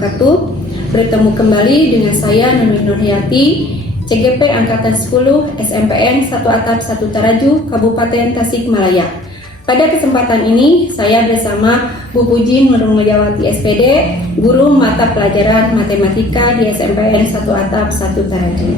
wabarakatuh. Bertemu kembali dengan saya Nuni Nurhayati, CGP Angkatan 10 SMPN 1 Atap 1 Taraju, Kabupaten Tasikmalaya. Pada kesempatan ini, saya bersama Bu Puji Nurmawati SPD, Guru Mata Pelajaran Matematika di SMPN 1 Atap 1 Taraju.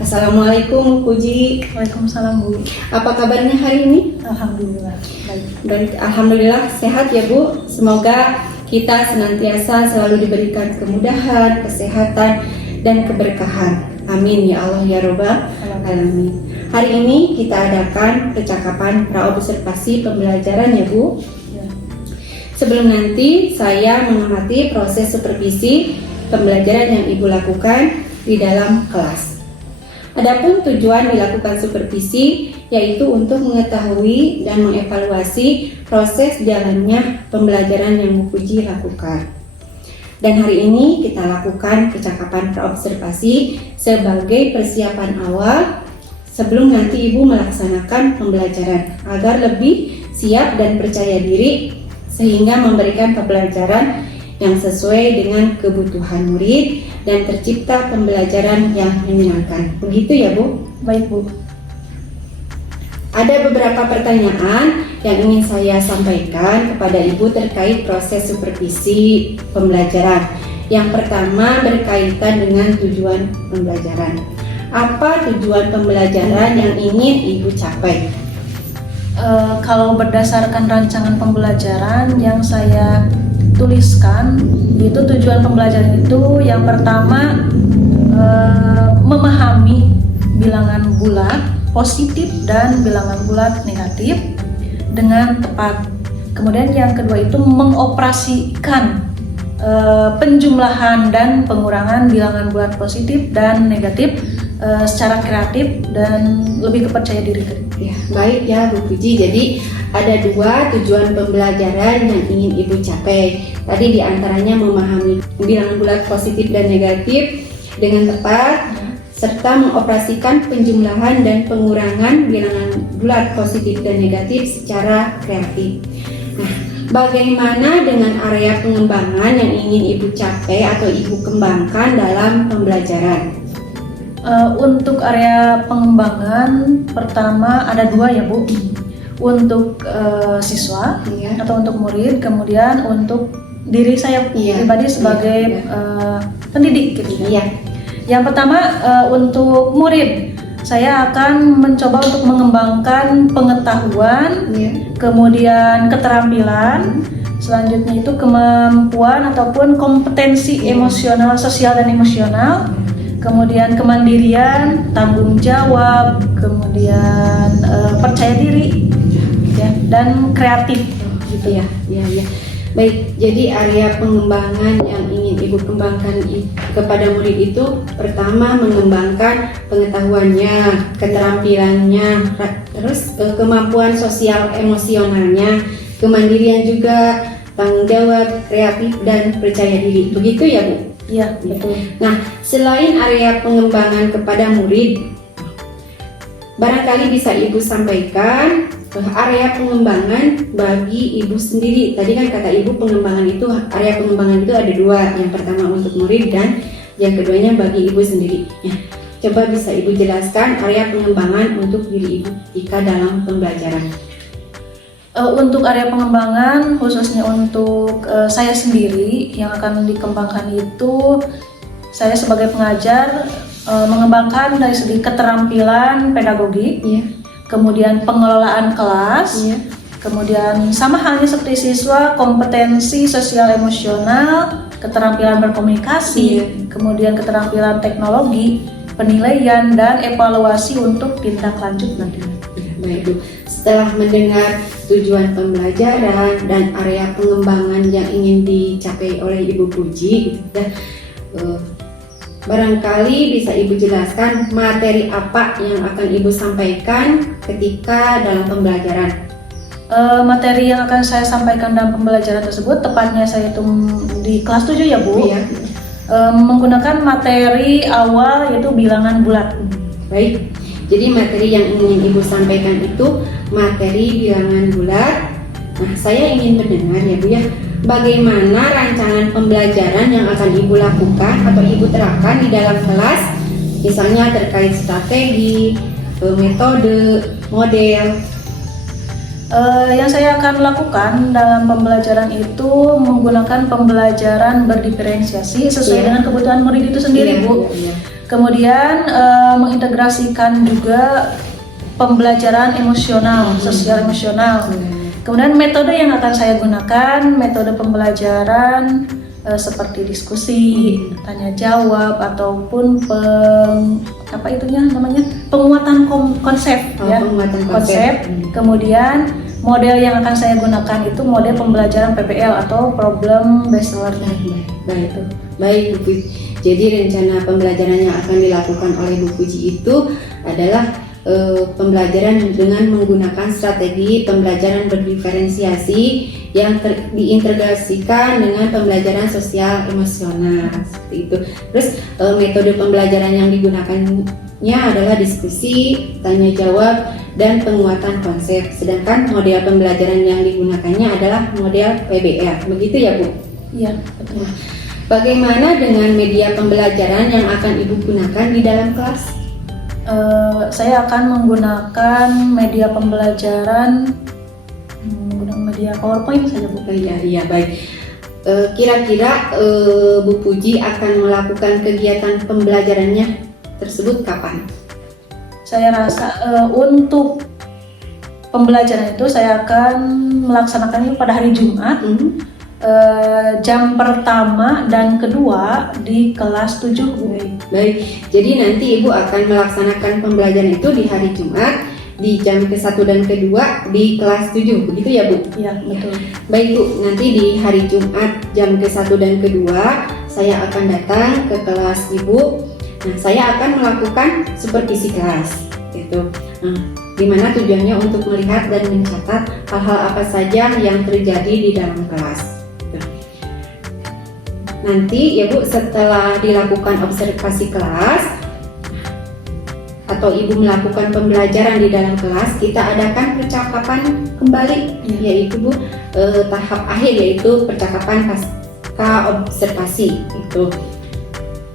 Assalamualaikum Bu Puji. Waalaikumsalam Bu. Apa kabarnya hari ini? Alhamdulillah baik. Baik, alhamdulillah sehat ya Bu. Semoga kita senantiasa selalu diberikan kemudahan, kesehatan, dan keberkahan. Amin ya Allah ya Rabbal alamin. Hari ini kita adakan percakapan praobservasi pembelajaran ya Bu. Ya. Sebelum nanti saya mengamati proses supervisi pembelajaran yang Ibu lakukan di dalam kelas. Adapun tujuan dilakukan supervisi yaitu untuk mengetahui dan mengevaluasi proses jalannya pembelajaran yang Bu Puji lakukan. Dan hari ini kita lakukan percakapan praobservasi sebagai persiapan awal sebelum nanti Ibu melaksanakan pembelajaran agar lebih siap dan percaya diri sehingga memberikan pembelajaran yang sesuai dengan kebutuhan murid dan tercipta pembelajaran yang menyenangkan. Begitu ya Bu? Baik Bu. Ada beberapa pertanyaan yang ingin saya sampaikan kepada Ibu terkait proses supervisi pembelajaran. Yang pertama berkaitan dengan tujuan pembelajaran. Apa tujuan pembelajaran yang ingin Ibu capai? Kalau berdasarkan rancangan pembelajaran yang saya tuliskan, itu tujuan pembelajaran itu yang pertama memahami bilangan bulat positif dan bilangan bulat negatif dengan tepat. Kemudian yang kedua itu mengoperasikan penjumlahan dan pengurangan bilangan bulat positif dan negatif secara kreatif dan lebih kepercaya diri. Ya, baik ya Bu Puji. Jadi ada dua tujuan pembelajaran yang ingin Ibu capai. Tadi diantaranya memahami bilangan bulat positif dan negatif dengan tepat, serta mengoperasikan penjumlahan dan pengurangan bilangan bulat positif dan negatif secara kreatif. Nah, bagaimana dengan area pengembangan yang ingin Ibu capai atau Ibu kembangkan dalam pembelajaran? Untuk area pengembangan pertama ada dua ya Bu. Untuk siswa atau untuk murid, kemudian untuk diri saya pribadi sebagai pendidik gitu ya. Yang pertama untuk murid, saya akan mencoba untuk mengembangkan pengetahuan, kemudian keterampilan, selanjutnya itu kemampuan ataupun kompetensi emosional, sosial dan emosional, kemudian kemandirian, tanggung jawab, kemudian percaya diri, dan kreatif gitu ya. Baik, jadi area pengembangan yang ingin Ibu kembangkan kepada murid itu pertama mengembangkan pengetahuannya, keterampilannya, terus kemampuan sosial emosionalnya, kemandirian juga, tanggung jawab, kreatif dan percaya diri. Begitu ya Bu? Iya, betul. Nah, selain area pengembangan kepada murid, barangkali bisa Ibu sampaikan area pengembangan bagi Ibu sendiri. Tadi kan kata Ibu pengembangan itu, area pengembangan itu ada dua. Yang pertama untuk murid dan yang keduanya bagi Ibu sendiri. Ya, coba bisa Ibu jelaskan area pengembangan untuk diri Ibu jika dalam pembelajaran. Untuk area pengembangan khususnya untuk saya sendiri yang akan dikembangkan itu, saya sebagai pengajar mengembangkan dari segi keterampilan pedagogik, kemudian pengelolaan kelas, kemudian sama halnya seperti siswa, kompetensi sosial emosional, keterampilan berkomunikasi, kemudian keterampilan teknologi, penilaian dan evaluasi untuk tindak lanjut nanti. Baik Bu, setelah mendengar tujuan pembelajaran dan area pengembangan yang ingin dicapai oleh Ibu Puji, barangkali bisa Ibu jelaskan materi apa yang akan Ibu sampaikan ketika dalam pembelajaran. Materi yang akan saya sampaikan dalam pembelajaran tersebut, tepatnya saya itu di kelas 7 ya Bu, menggunakan materi awal yaitu bilangan bulat. Baik, jadi materi yang ingin Ibu sampaikan itu materi bilangan bulat. Nah, saya ingin mendengar ya Bu ya, bagaimana rancangan pembelajaran yang akan Ibu lakukan atau Ibu terapkan di dalam kelas, misalnya terkait strategi, metode, model. Yang saya akan lakukan dalam pembelajaran itu menggunakan pembelajaran berdiferensiasi sesuai dengan kebutuhan murid itu sendiri, Bu. Kemudian mengintegrasikan juga pembelajaran emosional, sosial emosional. Kemudian metode yang akan saya gunakan, metode pembelajaran seperti diskusi, tanya jawab, ataupun penguatan konsep, Penguatan konsep. Kemudian model yang akan saya gunakan itu model pembelajaran PBL atau problem based learning. Baik, Bu Puji. Jadi rencana pembelajaran yang akan dilakukan oleh Bu Puji itu adalah pembelajaran dengan menggunakan strategi pembelajaran berdiferensiasi yang diintegrasikan dengan pembelajaran sosial emosional, seperti itu. Terus metode pembelajaran yang digunakannya adalah diskusi, tanya jawab, dan penguatan konsep. Sedangkan model pembelajaran yang digunakannya adalah model PBL. Begitu ya, Bu? Iya, betul. Bagaimana dengan media pembelajaran yang akan Ibu gunakan di dalam kelas? Saya akan menggunakan media pembelajaran menggunakan media PowerPoint saja, Bu. Iya, baik. Kira-kira Bu Puji akan melakukan kegiatan pembelajarannya tersebut kapan? Saya rasa untuk pembelajaran itu saya akan melaksanakannya pada hari Jumat. Jam pertama dan kedua di kelas 7. Baik, jadi nanti Ibu akan melaksanakan pembelajaran itu di hari Jumat di jam ke-1 dan ke-2 di kelas 7, begitu ya, Bu? Iya, betul. Baik, Bu, nanti di hari Jumat jam ke-1 dan ke-2 saya akan datang ke kelas Ibu. Nah, saya akan melakukan supervisi kelas gitu. Nah, di mana tujuannya untuk melihat dan mencatat hal-hal apa saja yang terjadi di dalam kelas. Nanti ya, Bu, setelah dilakukan observasi kelas atau Ibu melakukan pembelajaran di dalam kelas, kita adakan percakapan kembali, yaitu, Bu, tahap akhir yaitu percakapan pasca observasi itu,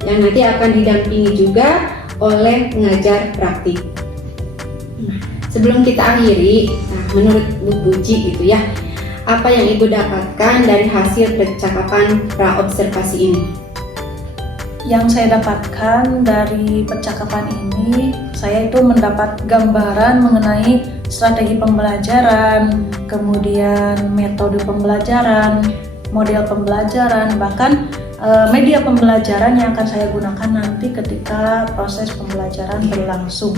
yang nanti akan didampingi juga oleh pengajar praktik. Sebelum kita akhiri, menurut Bu Puji gitu ya, apa yang Ibu dapatkan dari hasil percakapan pra-observasi ini? Yang saya dapatkan dari percakapan ini, saya itu mendapat gambaran mengenai strategi pembelajaran, kemudian metode pembelajaran, model pembelajaran, bahkan media pembelajaran yang akan saya gunakan nanti ketika proses pembelajaran berlangsung.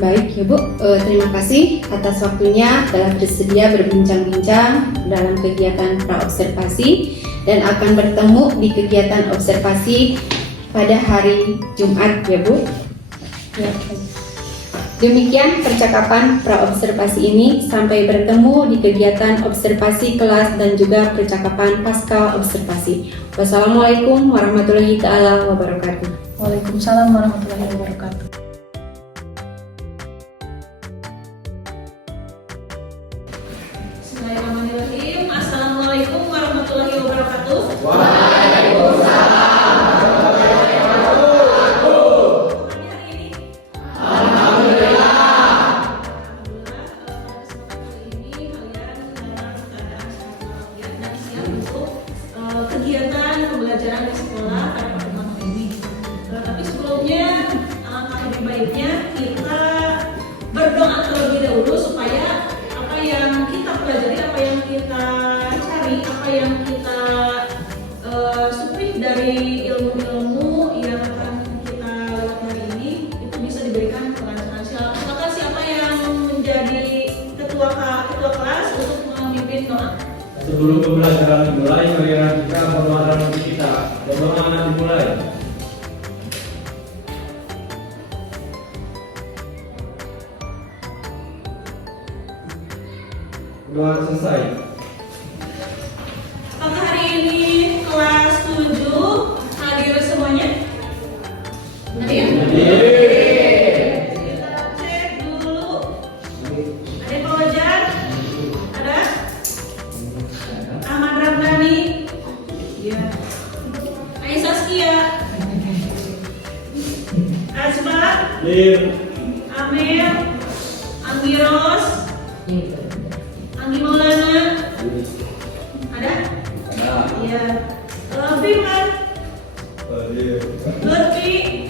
Baik ya, Bu, terima kasih atas waktunya telah bersedia berbincang-bincang dalam kegiatan pra-observasi dan akan bertemu di kegiatan observasi pada hari Jumat ya, Bu. Ya. Demikian percakapan pra-observasi ini, sampai bertemu di kegiatan observasi kelas dan juga percakapan pasca observasi. Wassalamualaikum warahmatullahi wabarakatuh. Waalaikumsalam warahmatullahi wabarakatuh. Bismillahirrahmanirrahim. Assalamualaikum warahmatullahi wabarakatuh. Waalaikumsalam warahmatullahi wabarakatuh. Alhamdulillah. Kali ini kalian dalam keadaan sehat walafiat dan siap untuk kegiatan pembelajaran di sekolah pada pertemuan ini. Tapi sebelumnya alangkah lebih baiknya kita berdoa terlebih dahulu supaya apa yang kita pelajari, apa yang kita cari, apa yang kita suplik dari ilmu-ilmu yang akan kita lewati hari ini itu bisa diberikan kelancaran. Maka siapa yang menjadi ketua kelas untuk memimpin doa? Sebelum pembelajaran dimulai, marilah kita berdoa untuk kita. Doa dimulai. Doa selesai. Apakah hari ini kelas 7 hadir semuanya? Hadir? Kita cek dulu. Ada Pak Wajar? Ada? Ahmad Ramdan Amir. Amir, Anggi Ros, Anggi Maulana, ada? Iya. Firman, Lutfi,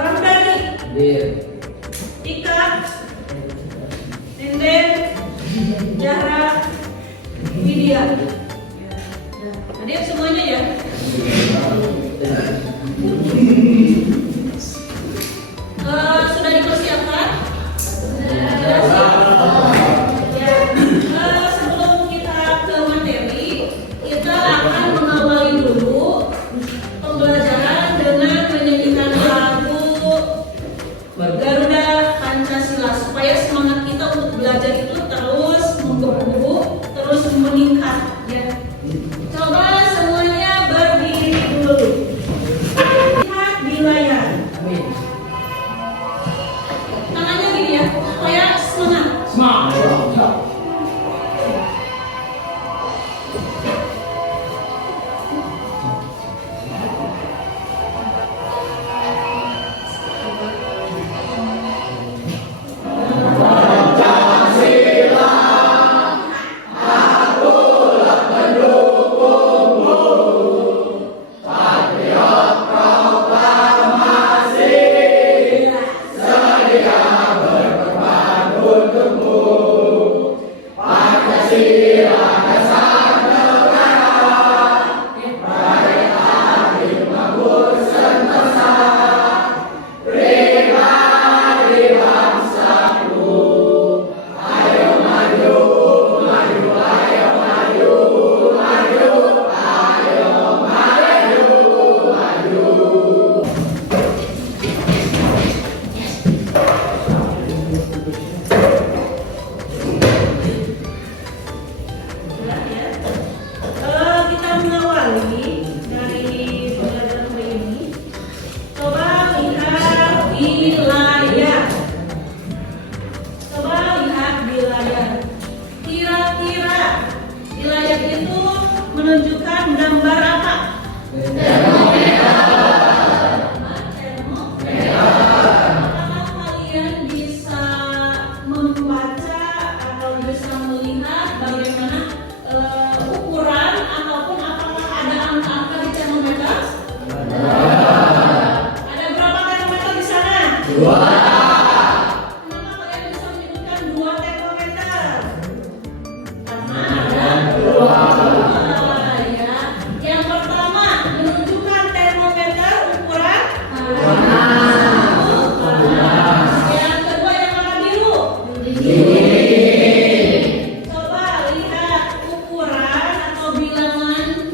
Ramdhani, Ika, Nenden, Zahra, Widya. Hadir semuanya ya. Sudah dipersiapkan? Ya. Sebelum kita ke materi, kita akan mengawali dulu pembelajaran dengan menyanyikan lagu Garuda Pancasila supaya semangat kita untuk belajar itu terus menggebu, terus meningkat. Ya. Coba semuanya berdiri dulu. Lihat di layar. Tangannya gini ya, supaya semangat. Kita mengawali dari pembelajaran ini. Coba lihat di layar. Coba lihat di layar. Kira-kira di layar itu menunjukkan gambar apa? Apakah kalian bisa membaca atau bisa melihat bagaimana ukuran ataupun apakah ada angka-angka di termometer? Ada berapa termometer di sana? 2. Kenapa kalian bisa menyebutkan 2 termometer? Karena ada 2. Ya. Yang pertama menunjukkan termometer ukuran panas. Yang kedua yang warna biru. Coba lihat ukuran atau bilangan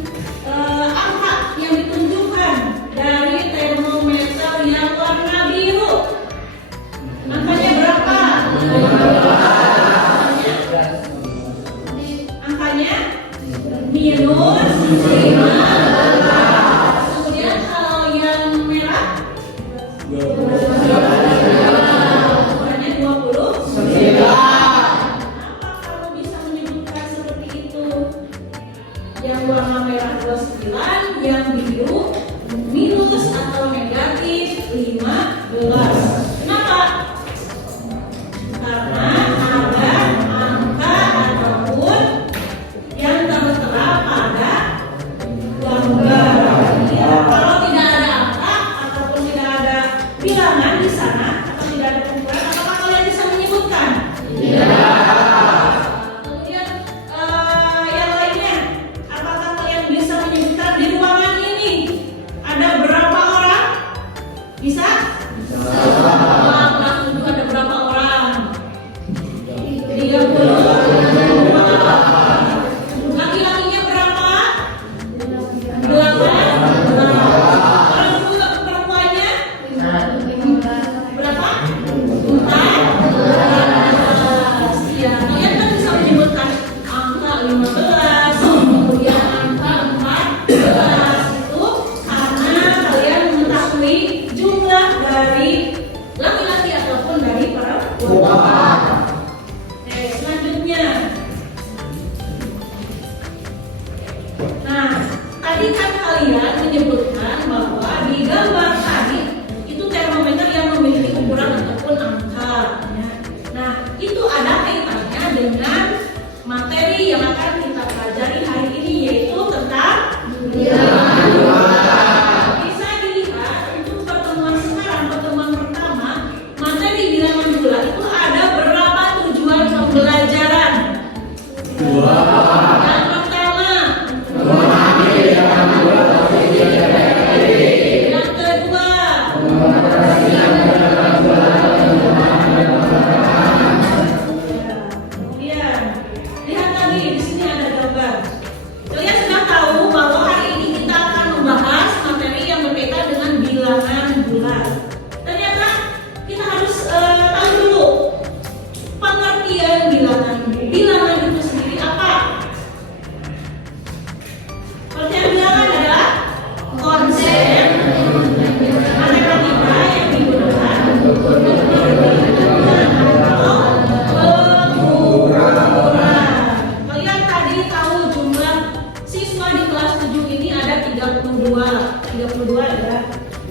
angka yang ditunjukkan dari termometer yang warna biru. Angkanya berapa? Angkanya minus 15. Kemudian kalau yang merah ukurannya 20. Kenapa kamu bisa menyebutkan seperti itu? Yang warna merah 29, yang biru minus atau negatif 15. Kenapa? Karena ada angka ataupun yang tertera pada gambar. Ya, kalau tidak ada angka ataupun tidak ada bilangan di sana atau tidak ada ukuran, apakah kalian bisa menyebutkan? Kemudian yang lainnya, apakah kalian bisa menyebutkan di ruangan ini ada berapa orang? Bisa? Kelas 7 ada berapa orang? 30. Laki-lakinya berapa? 8. Perempuannya berapa? 14. Ya, kalian kan bisa menyebutkan angka 15, kemudian angka 14 itu karena kalian mengetahui jumlah dari laki-laki ataupun dari perempuan. Oke, selanjutnya. Nah, tadi kan kalian menyebutkan bahwa di gambar tadi Yang pertama. Yang kedua. Kemudian lihat lagi di sini ada gambar. Kalian sudah tahu bahwa hari ini kita akan membahas materi yang berkaitan dengan bilangan bulat. Ternyata kita harus tahu dulu pengertian bilangan. Bilangan itu sendiri apa? Pengertian bilangan adalah konsep matematika yang digunakan untuk menentukan atau pengukuran. Kalian tadi tahu jumlah siswa di kelas 7 ini ada 32 ya.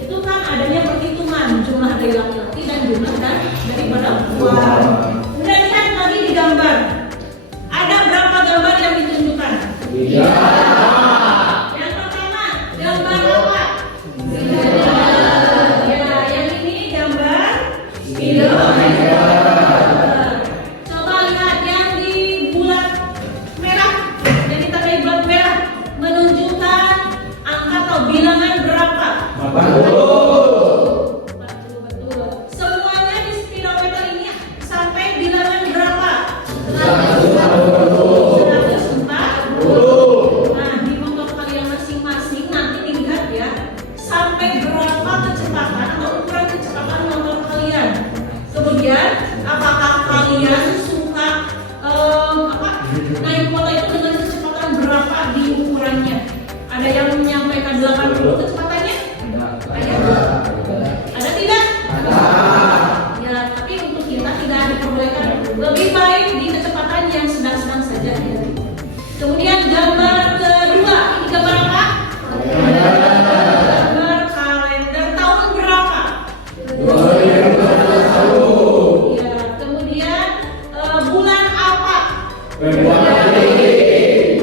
Itu kan adanya perhitungan jumlah dari laki-laki dan jumlah dari perempuan. Kemudian lihat lagi di gambar. Ada berapa gambar yang ditunjukkan? Yang pertama, gambar apa? Ya, yang ini gambar speedometer. Coba lihat yang di bulat merah, yang ditandai bulat merah, menunjukkan angka atau bilangan berapa? 40. Betul. Semuanya di speedometer ini sampai bilangan berapa? 140. Nah, di motor kalian masing-masing nanti dilihat ya, sampai berapa kecepatan atau ukuran kecepatan motor kalian. Kemudian, apakah kalian suka naik motor itu dengan kecepatan berapa di ukurannya? Ada yang menyampaikan 80 kecepatannya? Ada tidak? Ya, tapi untuk kita tidak diperbolehkan. Lebih baik di kecepatan yang sedang-sedang saja ya. Kemudian gambar kedua, ini gambar apa? Gambar kalender tahun berapa? 2021. Ya, kemudian bulan apa? Februari.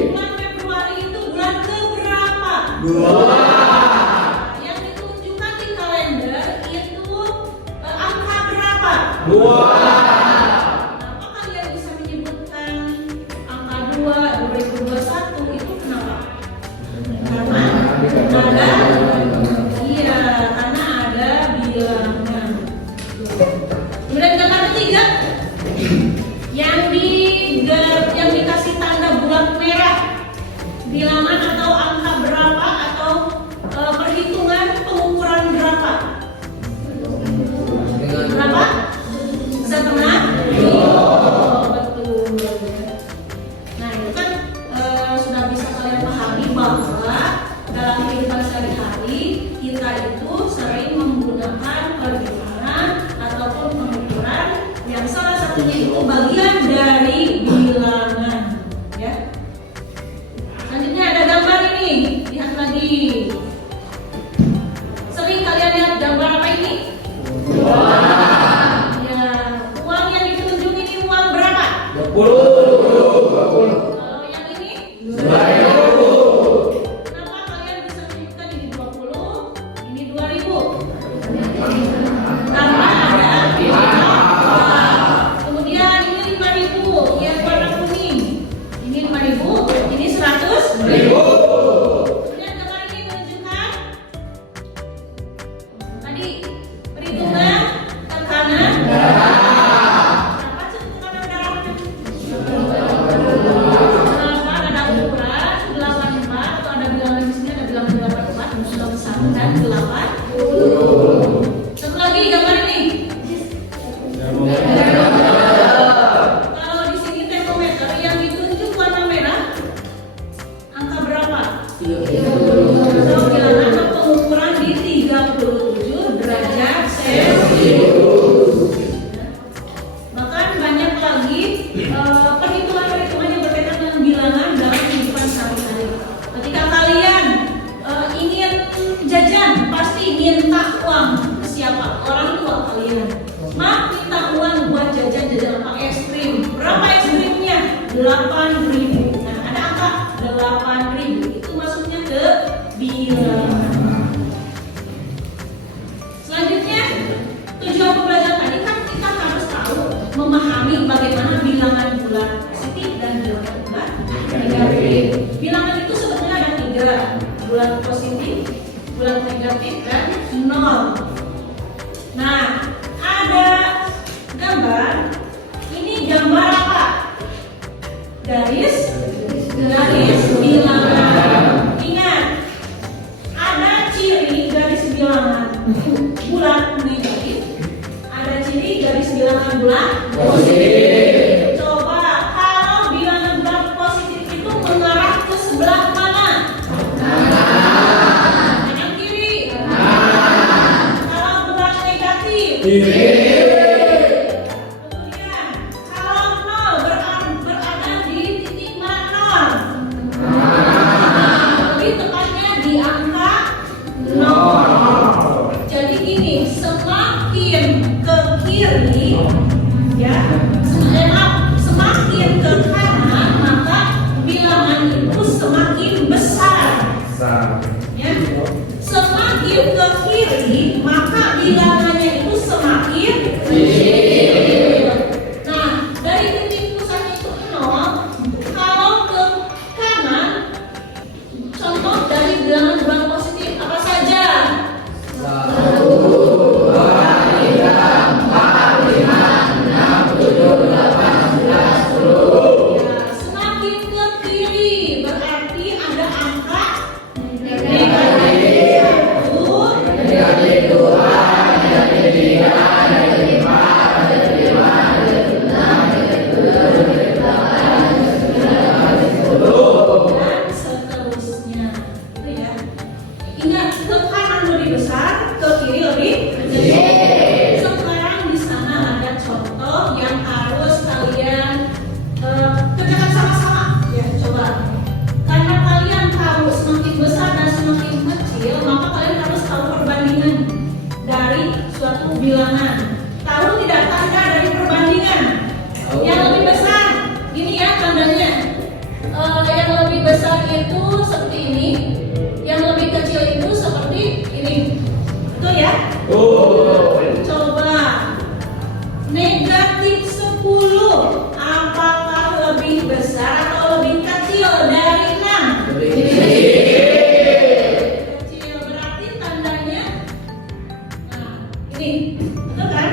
Bulan Februari itu bulan keberapa? 2. Yang ditunjukkan di kalender itu angka berapa? 2. Kenapa kalian bisa menyebutkan angka 2 2021 itu kenapa? Karena ada bilangan. Kemudian gambar ketiga yang dikasih tanda bulat merah, bilangan atau angka berapa atau perhitungan pengukuran berapa? Berapa? Setengah? Betul. Nah, itu kan sudah bisa kalian pahami bahwa dalam kehidupan sehari-hari kita itu sering menggunakan perhitungan ataupun pengukuran yang salah satunya itu bagian dari bilangan, ya. Selanjutnya ada gambar ini, lihat lagi. Sering kalian lihat gambar apa ini? Ya, uang yang ditunjuk ini uang berapa? 20. Kalau yang ini? 20. Kenapa kalian bisa menyebutkan ini 20, ini 2000? Karena ada kemudian ini 5000 yang warna kuning. Ini 5000, ini 100.000. Kemudian gambar ini menunjukkan tadi perhitungan tekanan darah. Berapa sih tekanan darahnya? Kenapa ada ukuran 84 atau ada bilangan di sini, ada bilangan 84, 91 dan 80. Satu lagi gambar ini. Kalau di sini termometer yang ditunjuk warna merah, angka berapa? Atau bilangan atau pengukuran di 37 derajat Celcius. Bahkan banyak lagi perhitungan-perhitungan yang berkaitan dengan bilangan dalam kehidupan sehari-hari. Ketika kalian ingin jajan, pasti minta uang ke siapa? Orang tua kalian. Minta uang buat jajan apa? Es krim. Berapa es krimnya? 8.000. Nah, ada angka 8.000. Itu masuknya ke bilangan. Selanjutnya, tujuan pembelajaran tadi kan kita harus tahu memahami bagaimana bilangan bulat positif dan bilangan bulat negatif. Bilangan itu sebetulnya ada 3, bulat positif, bulat negatif, dan 0. Nah, ada gambar. Ini gambar apa? Garis bilangan. Ingat, ada ciri garis bilangan bulat negatif, ada ciri garis bilangan bulat positif. Coba kalau bilangan bulat positif itu mengarah ke sebelah mana? Kanan kiri. Kalau bulat negatif. Kemudian kalau 0 berada di titik mana 0? Lebih tepatnya di angka 0. Jadi gini, semakin ke kiri, ya, semakin ke kanan, maka bilangan itu semakin besar. Ya. Semakin ke kiri, maka bilangannya itu semakin kecil. Nah, dari titik pusatnya itu 0, kalau ke kanan, contoh dari bilangan bulat positif apa saja? 10. Ya, semakin ke kiri berarti ada angka negatif 1, negatif 2, negatif 3, negatif 4, negatif 5, negatif 6, negatif 7, negatif 8, negatif 10, dan seterusnya. Itu ya. Ingat, ke kanan lebih besar, ke kiri lebih kecil. Sekarang di sana ada contoh yang harus kalian kerjakan sama-sama. Ya, coba. Karena kalian tahu semakin besar dan semakin kecil, maka kalian harus tahu perbandingan dari suatu bilangan. Tahu tidak tanda dari perbandingan? Yang lebih besar, ini ya tandanya. Yang lebih besar itu seperti ini, yang lebih kecil itu seperti ini. Betul ya? Coba negatif 10 apakah lebih besar atau lebih kecil dari 6? Kecil, berarti tandanya ini, betul kan?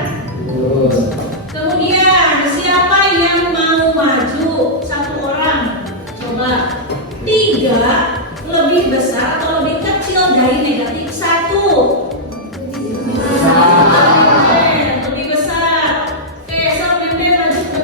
Kemudian siapa yang mau maju? Satu orang. Coba 3 lebih besar atau lebih kecil dari negatif 1? Oke, lebih besar. Oke, so member maju ke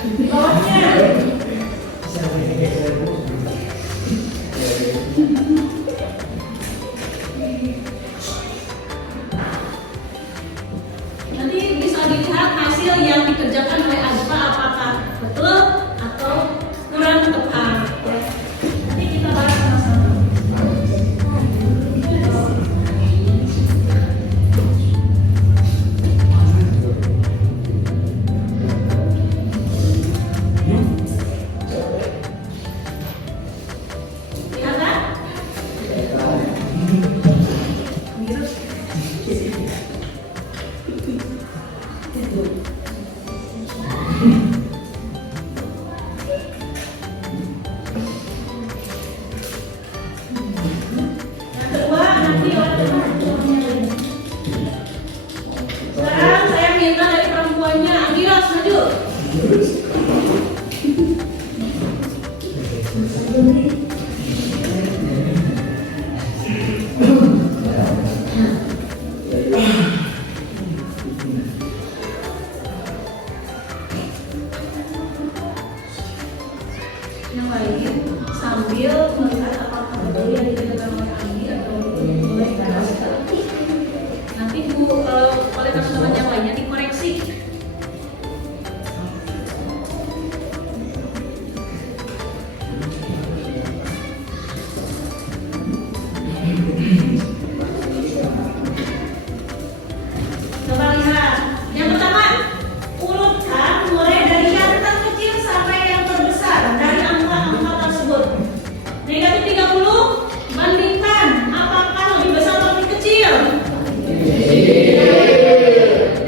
Di bawahnya. Nanti bisa dilihat hasil yang dikerjakan oleh Ajpa apakah betul atau kurang tepat. Nanti kita bahas sama-sama. Lihat kan? Yang kedua nanti sekarang saya minta dari perempuannya Angiros maju. Yang lain sambil melihat apakah betul yang dikerjakan oleh Andi atau oleh Kak. Nanti Bu oleh teman-teman yang lainnya dikoreksi. Coba lihat. Yang pertama, urutkan mulai dari yang terkecil sampai yang terbesar dari angka-angka tersebut. Negatif 30 bandingkan apakah lebih besar atau lebih kecil?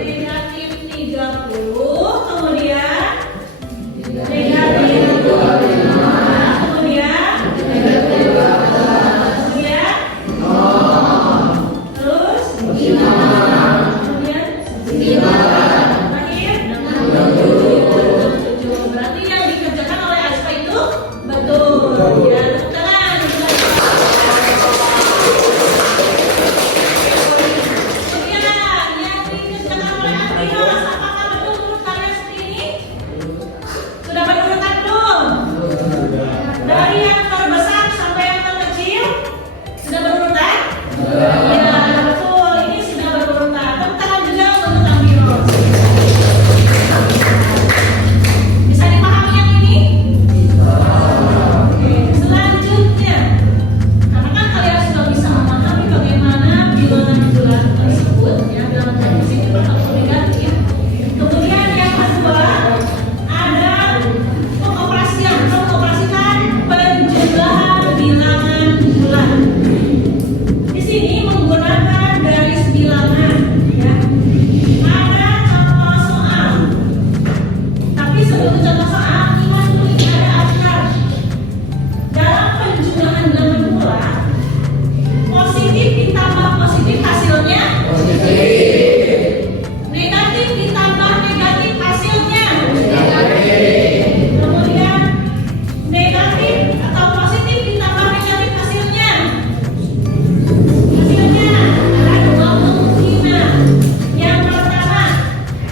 Negatif 30 kemudian negatif 25 kemudian terus kemudian terakhir 67. Berarti yang dikerjakan oleh Ajpa itu betul. Ya, tepuk tangan. Kemudian yang dikerjakan oleh Angiros, apakah betul urutannya seperti ini? Sudah berurutan belum? Dari yang terbesar sampai yang terkecil sudah berurutan? Ya, betul. Ini sudah berurutan. Tepuk tangan juga untuk Angiros. Bisa dipahami yang ini? Oke, selanjutnya, karena kan kalian sudah bisa memahami bagaimana bilangan-bilangan tersebut, ya, bilangan positif atau negatif. Kemudian yang kedua ada pengoperasian, mengoperasikan penjumlahan bilangan bulan. Di sini menggunakan garis bilangan, ya. Ada contoh soal. Tapi sebelum contoh soal, ingat dulu ini ada aturan. Dalam penjumlahan bilangan bulan, positif ditambah positif hasilnya negatif ditambah negatif hasilnya kemudian negatif atau positif ditambah negatif hasilnya ada dua kemungkinan. Yang pertama,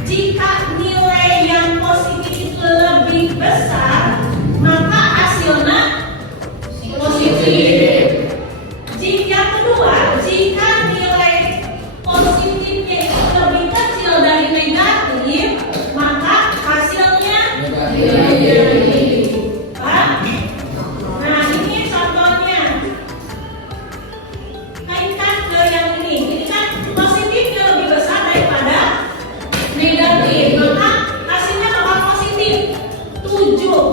jika nilai yang positif itu lebih besar, maka hasilnya positif. Yang kedua, jika nilai positifnya itu lebih kecil dari negatif, maka hasilnya negatif. Paham? Nah, ini contohnya. Kaitkan ke yang ini. Ini kan positifnya lebih besar daripada negatif, maka hasilnya bakal positif 7.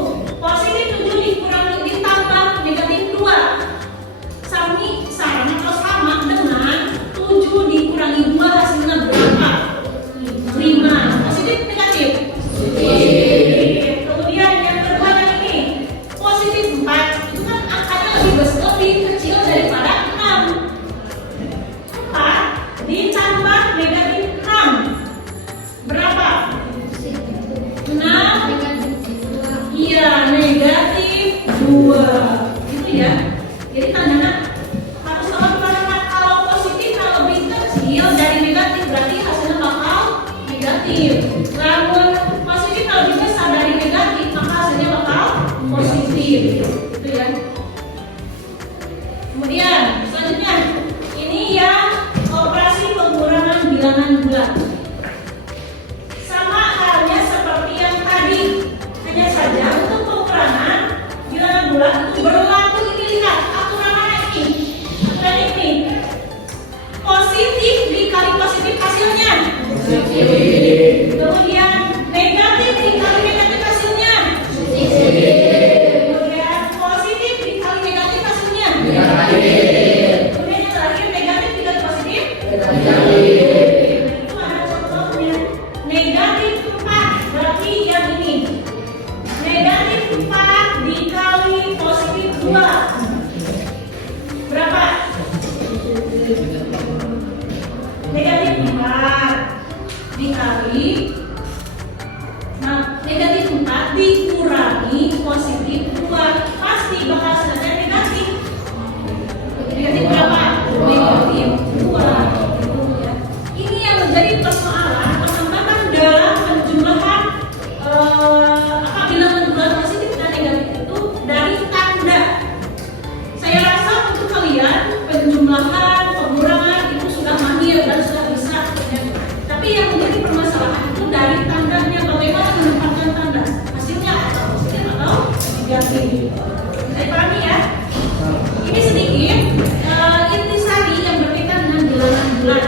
gitu ya. Kemudian selanjutnya ini yang operasi pengurangan bilangan bulat. Sama halnya seperti yang tadi, hanya saja untuk pengurangan bilangan bulat itu berlaku, ini lihat aturan mana ini? Aturan ini. Positif dikali positif hasilnya. Kemudian negatif dikali negatif hasilnya. Kemudian positif dikali negatif hasilnya. Kemudian yang terakhir negatif dikali positif. Itu ada contohnya. Negatif 4 berarti yang ini. Negatif 4 dikali positif 2. Berapa? Negatif 4 dikali, nah negatif 4 dikurangi positif 2, pasti bakal selesai negatif. Negatif berapa? Negatif 2. Ini yang menjadi persoalan teman-teman dalam penjumlahan bilangan bulat positif dan negatif itu dari tanda. Saya rasa untuk kalian penjumlahan, pengurangan itu sudah mahir dan sudah bisa. Tapi yang menjadi permasalahan itu dari tandanya, bagaimana menempatkan tanda hasilnya atau positif atau negatif. Saya pahami ya. Ini sedikit intisari yang berkaitan dengan bilangan bulat.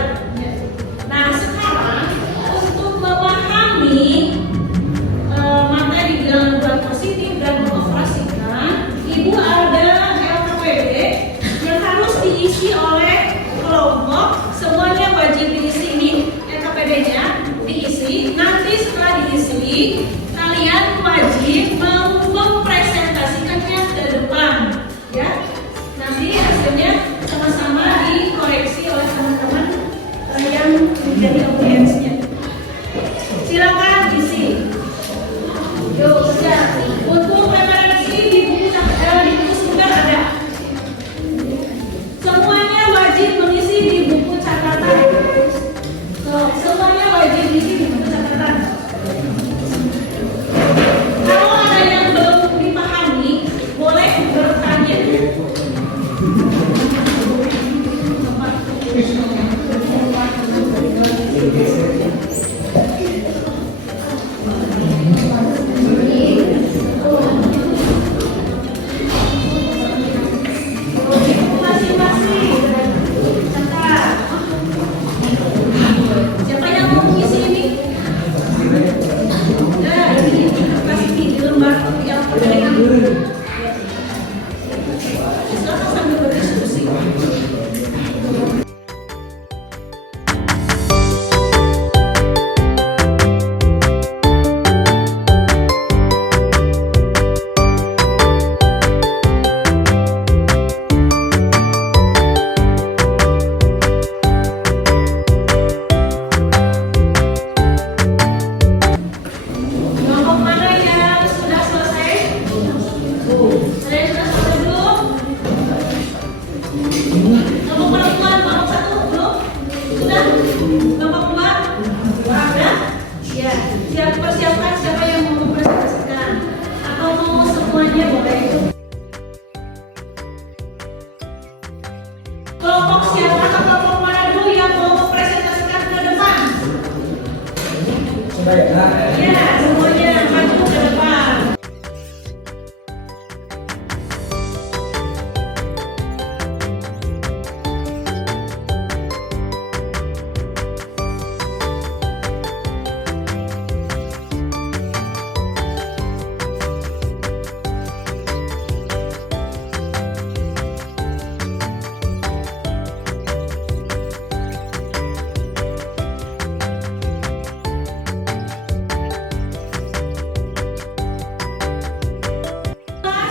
Nah sekarang untuk memahami materi bilangan bulat positif dan mengoperasikan, ibu ada LKPD yang harus diisi oleh kelompok. Semuanya wajib diisi ini LKPD-nya, diisi. Nanti setelah diisi, kalian wajib mempresentasikannya ke depan, ya. Nanti hasilnya sama-sama dikoreksi oleh teman-teman yang menjadi audiensnya. Silakan isi. Yuk kerja. Untuk referensi di buku sumber ada. Semuanya wajib mengisi di buku catatan. Semuanya wajib diisi di buku catatan. Kalau ada yang belum dipahami, boleh bertanya. Siapa yang mau mengisi ini? Nah, ini kasih di lembar yang perbedaan. Sekarang sambil berdiskusi. Kelompok mana yang sudah selesai? Ada yang sudah selesai belum? Kelompok perempuan, kelompok 1 belum? Sudah? Kelompok 2? Ada? Ya. Siap persiapkan siapa yang mau mempresentasikan atau mau semuanya boleh. Kelompok siapa atau kelompok mana dulu yang mau mempresentasikan ke depan? Ya, semuanya maju ke depan.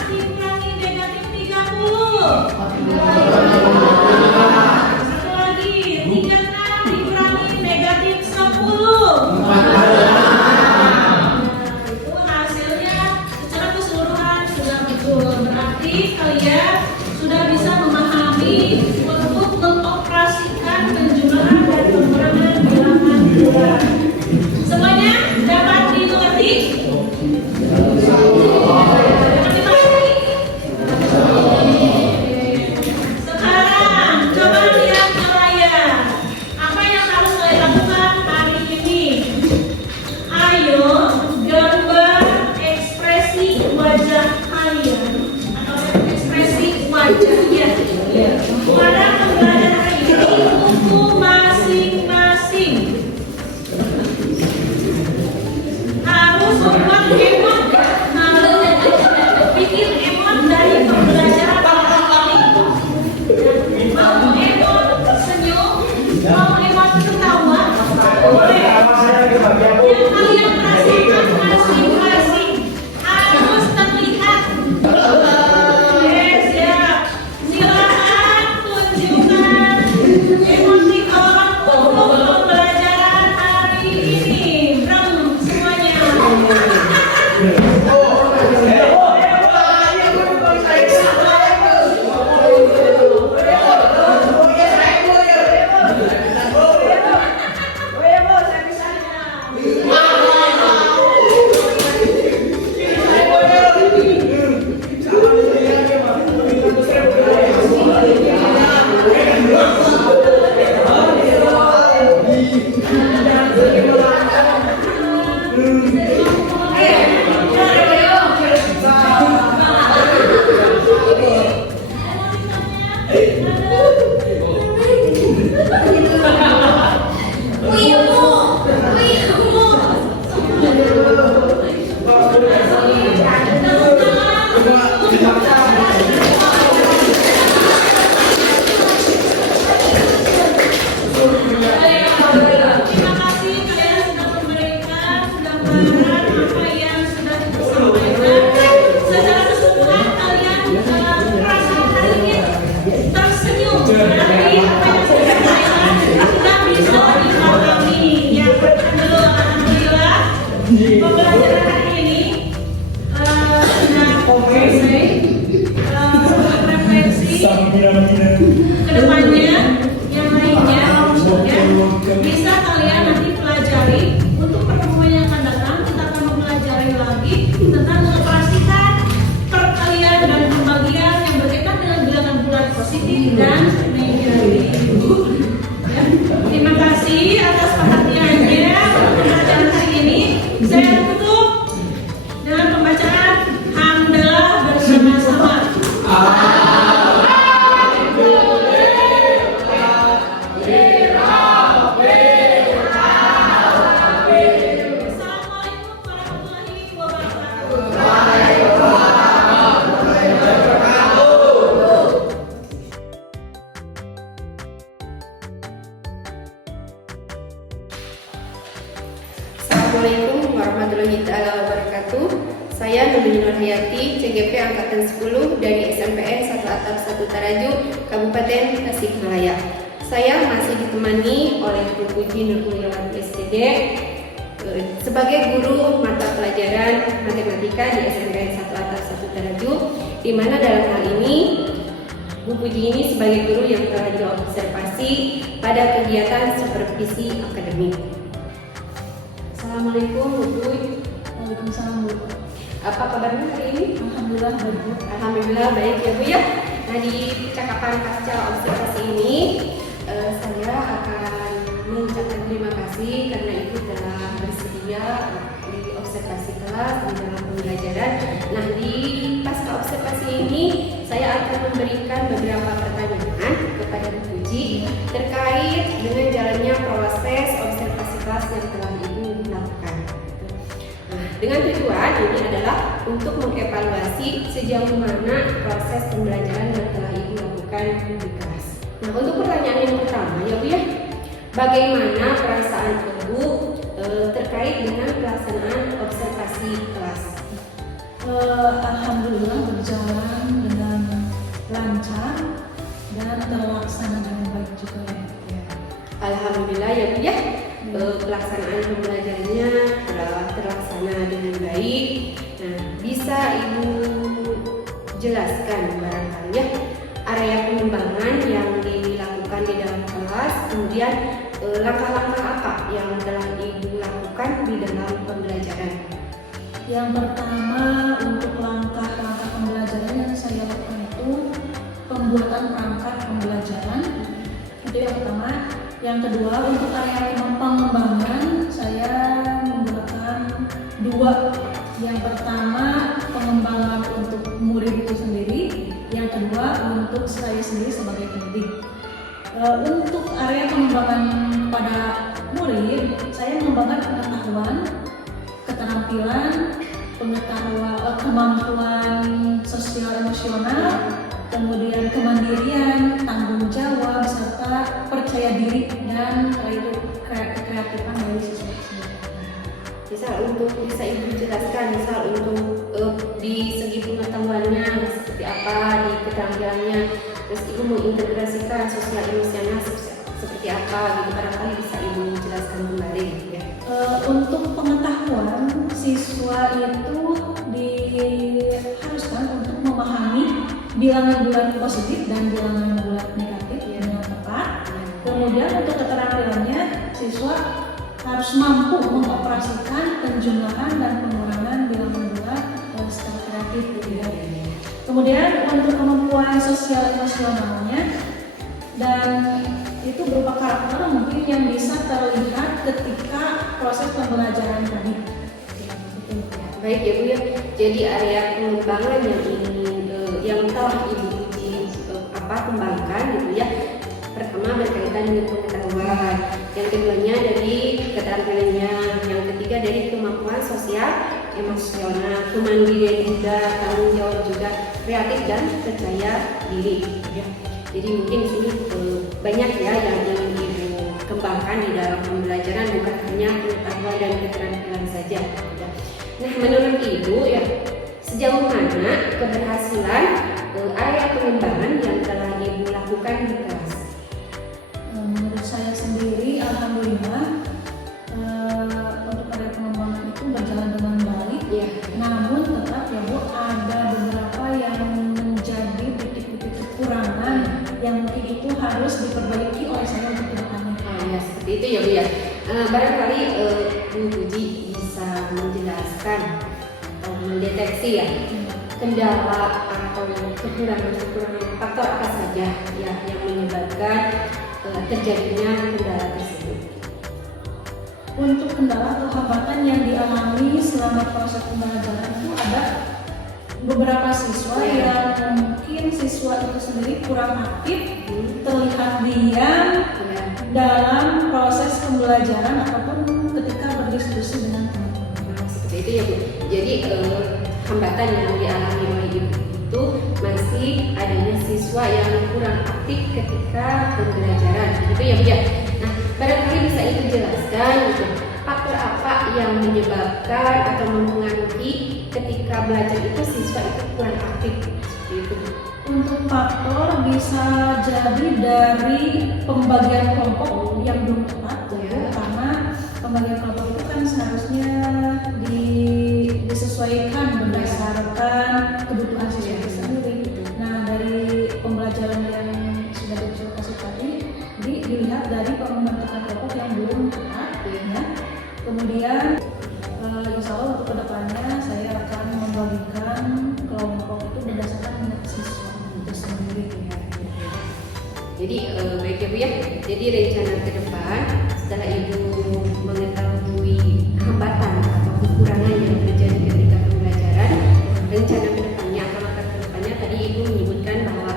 Dikurangi negatif 30. Satu lagi, 36 dikurangi negatif 10. Itu hasilnya secara keseluruhan sudah betul. Berarti kalian sudah bisa memahami untuk mengoperasikan penjumlahan dan pengurangan bilangan bulat. Semuanya dapat dimengerti? Dapat dipahami? Terima kasih kalian sudah memberikan, sudah menerangkan apa yang sudah disampaikan. Secara keseluruhan kalian merasa hari ini tersenyum dari apa yang sudah disampaikan, sudah bisa dipahami. Ya, dulu alhamdulillah pembelajaran hari ini sudah selesai. Untuk refleksi kedepannya yang lainnya ya, bisa kalian nanti pelajari untuk pertemuan yang akan datang. Kita akan mempelajari lagi tentang mengoperasikan perkalian dan pembagian yang berkaitan dengan bilangan bulat positif dan negatif. Ya, terima kasih atas perhatiannya untuk pembelajaran hari ini. Saya tutup dengan pembacaan hamdalah bersama-sama. Assalamualaikum warahmatullahi wabarakatuh. Assalamualaikum warahmatullahi taala wabarakatuh. Saya Nurul Nurhayati, CGP angkatan 10 dari SMPN 1 Atap 1 Taraju, Kabupaten Tasikmalaya. Saya masih ditemani oleh Bu Puji Nurhayati STD sebagai guru mata pelajaran matematika di SMPN 1 Atap 1 Taraju, di mana dalam hal ini Bu Puji ini sebagai guru yang telah diobservasi pada kegiatan supervisi akademik. Assalamualaikum Bu Puji. Waalaikumsalam Bu. Apa kabarnya hari ini? Alhamdulillah baik Bu. Alhamdulillah baik ya Bu ya. Nah, di percakapan pasca observasi ini saya akan mengucapkan terima kasih karena Ibu telah bersedia di observasi kelas di dalam pembelajaran. Nah, di pasca observasi ini saya akan memberikan beberapa pertanyaan kepada Bu Puji terkait dengan jalannya proses observasi kelas yang telah Ibu lakukan. Nah, dengan tujuan ini adalah untuk mengevaluasi sejauh mana proses pembelajaran yang telah Ibu lakukan di kelas. Nah, untuk pertanyaan yang pertama ya Bu ya, bagaimana perasaan Ibu terkait dengan pelaksanaan observasi kelas? Alhamdulillah berjalan dengan lancar dan terlaksana dengan baik juga ya. Alhamdulillah ya Bu ya, pelaksanaan pembelajarannya telah terlaksana dengan baik. Nah, bisa Ibu jelaskan barangkali ya area pengembangan yang dilakukan di dalam kelas, kemudian langkah-langkah apa yang telah Ibu lakukan di dalam pembelajaran? Yang pertama untuk langkah-langkah pembelajaran yang saya lakukan itu pembuatan perangkat pembelajaran. Itu yang pertama. Yang kedua untuk area pengembangan saya menggunakan dua. Yang pertama pengembangan untuk murid itu sendiri. Yang kedua untuk saya sendiri sebagai pendidik. Untuk area pengembangan pada murid, saya mengembangkan pengetahuan, keterampilan, kemampuan sosial emosional, kemudian kemandirian, tanggung jawab, serta percaya diri dan kreatifan dari siswa tersebut. Misal untuk bisa Ibu jelaskan, misal untuk di segi pengetahuannya seperti apa, di keterampilannya, terus Ibu mengintegrasikan sosial emosional seperti apa, gitu barangkali bisa Ibu jelaskan kembali ya. Untuk pengetahuan siswa itu diharuskan untuk memahami bilangan bulat positif dan bilangan bulat negatif dengan tepat. Kemudian untuk keterampilannya siswa harus mampu mengoperasikan penjumlahan dan pengurangan bilangan bulat secara kreatif gitu ya. Kemudian untuk kemampuan sosial emosionalnya, dan itu berupa karakter mungkin yang bisa terlihat ketika proses pembelajaran tadi. Baik ya Bu ya. Jadi area pengembangan yang yang telah Ibu kembangkan gitu ya. Pertama berkaitan dengan pengetahuan, yang keduanya dari keterampilannya, yang ketiga dari kemampuan sosial emosional, kemandirian juga, tanggung jawab juga, kreatif dan percaya diri. Ya. Jadi mungkin di sini banyak ya yang ingin Ibu kembangkan di dalam pembelajaran, bukan hanya pengetahuan dan keterampilan saja. Ya. Nah, menurut Ibu ya, sejauh mana keberhasilan area pengembangan yang telah Ibu lakukan di kelas? Menurut saya sendiri, alhamdulillah untuk area pengembangan itu berjalan dengan baik. Ya. Namun tetap ya Bu, ada beberapa yang menjadi titik-titik kekurangan yang mungkin itu harus diperbaiki oleh saya untuk kedepannya. Ya, seperti itu ya Bu ya. Barangkali Bu Puji bisa menjelaskan atau mendeteksi ya kendala atau kekurangan faktor apa saja ya yang menyebabkan terjadinya kendala tersebut. Untuk kendala atau hambatan yang dialami selama proses pembelajaran itu ada beberapa siswa yang mungkin siswa itu sendiri kurang aktif, terlihat diam dalam proses pembelajaran ataupun ketika berdiskusi dengan teman-teman. Seperti itu ya Bu. Jadi hambatan yang dialami oleh Ibu itu masih adanya siswa yang kurang aktif ketika pembelajaran. Itu ya Bu ya. Nah, barangkali bisa Ibu jelaskan gitu, faktor apa yang menyebabkan atau mempengaruhi ketika belajar itu siswa itu kurang aktif. Seperti itu. Untuk faktor bisa jadi dari pembagian kelompok yang belum tepat, Ya. karena pembagian kelompok itu kan seharusnya disesuaikan berdasarkan kebutuhan siswa itu sendiri. Nah, dari pembelajaran yang sudah dicontohkan tadi, dilihat dari pembentukan kelompok yang belum tepat, ya. Kemudian insya Allah untuk kedepannya saya akan membagikan kelompok itu berdasarkan minat siswa itu sendiri. Jadi baik ya Bu ya. Jadi rencana ke depan setelah Ibu mengetahui hambatan atau kekurangan yang terjadi ketika pembelajaran, rencana ke depannya atau langkah ke depannya tadi Ibu menyebutkan bahwa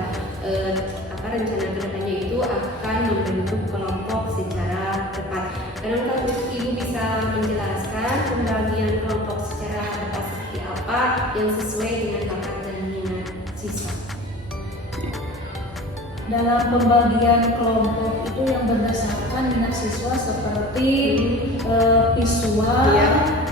rencana ke depannya itu akan membentuk kelompok secara tepat. Barangkali Ibu bisa menjelaskan pembagian kelompok secara tepat seperti apa yang sesuai dengan bakat dan minat siswa. Dalam pembagian kelompok itu yang berdasarkan minat siswa seperti visual, Ya.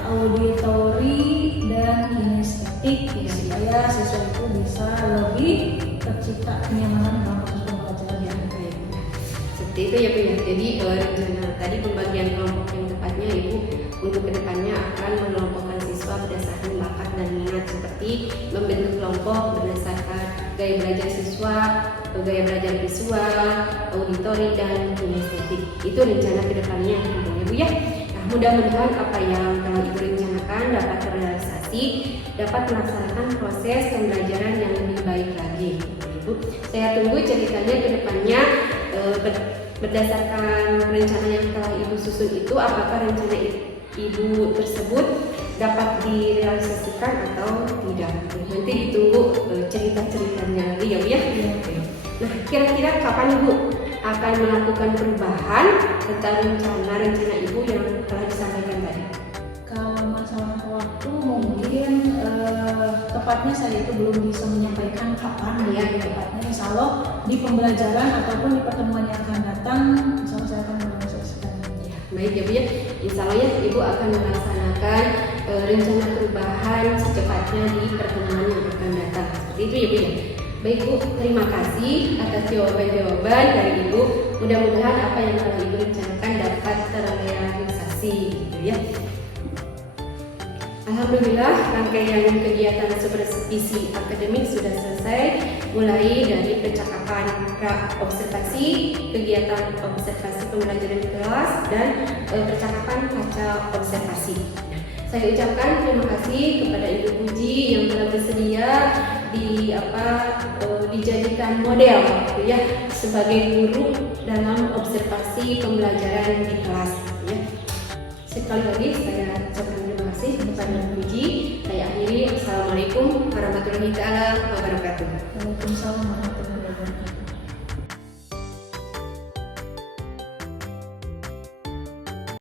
auditori, dan kinestetik, supaya siswa itu bisa lebih tercipta kenyamanan dalam proses pembelajaran. Seperti itu ya Bu ya. Jadi rencana tadi pembagian kelompok yang tepatnya Ibu untuk kedepannya akan mengelompokkan siswa berdasarkan bakat dan minat, seperti membentuk kelompok berdasarkan gaya belajar siswa, gaya belajar visual, auditori, dan kinestetik. Itu rencana kedepannya tentunya Bu ya. Nah, mudah-mudahan apa yang telah Ibu rencanakan dapat terrealisasi, dapat melaksanakan proses pembelajaran yang lebih baik lagi. Ibu, saya tunggu ceritanya kedepannya. Berdasarkan rencana yang telah Ibu susun itu, apakah rencana Ibu tersebut dapat direalisasikan atau tidak? Nanti ditunggu cerita-ceritanya lagi ya Bu ya. Nah, kira-kira kapan Ibu akan melakukan perubahan tentang rencana Ibu yang telah disampaikan tadi? Kalau masalah waktu mungkin tepatnya saya itu belum bisa menyampaikan kapan ya tepatnya. Insya Allah di pembelajaran ataupun di pertemuan yang akan datang, insya Allah saya akan menyelesaikan. Baik ya Bu ya, insya Allah ya Ibu akan melaksanakan rencana perubahan secepatnya di pertemuan yang akan datang. Seperti itu ya Bu ya. Baik Bu, terima kasih atas jawaban-jawaban dari Ibu. Mudah-mudahan apa yang telah Ibu rencanakan dapat terrealisasi gitu ya. Alhamdulillah, rangkaian kegiatan supervisi akademik sudah selesai, mulai dari percakapan observasi, kegiatan observasi pembelajaran kelas, dan percakapan pasca observasi. Saya ucapkan terima kasih kepada Ibu Puji yang telah bersedia dijadikan model ya sebagai guru dalam observasi pembelajaran di kelas ya. Sekali lagi saya ucapkan terima kasih kepada Ibu Puji. Saya akhiri. Assalamualaikum warahmatullahi wabarakatuh. Waalaikumsalam.